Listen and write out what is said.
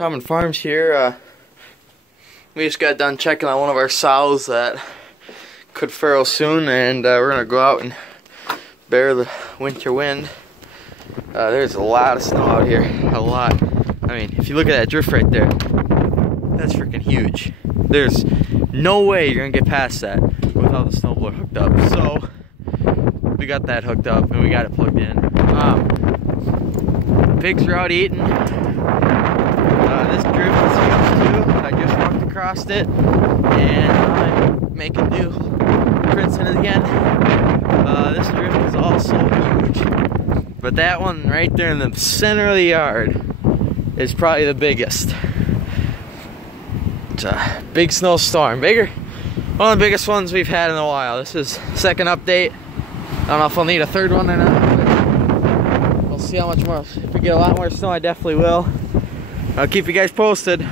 Common Farms here. We just got done checking on one of our sows that could farrow soon, and we're gonna go out and bear the winter wind. There's a lot of snow out here, a lot. I mean, if you look at that drift right there, that's freaking huge. There's no way you're gonna get past that without the snowblower hooked up. So we got that hooked up and we got it plugged in. Pigs are out eating. This drift is huge too. I just walked across it and I'm making do. Rinsing it again. This drift is also huge. But that one right there in the center of the yard is probably the biggest. It's a big snowstorm. One of the biggest ones we've had in a while. This is second update. I don't know if I'll need a third one or not, but we'll see how much more. If we get a lot more snow, I definitely will. I'll keep you guys posted.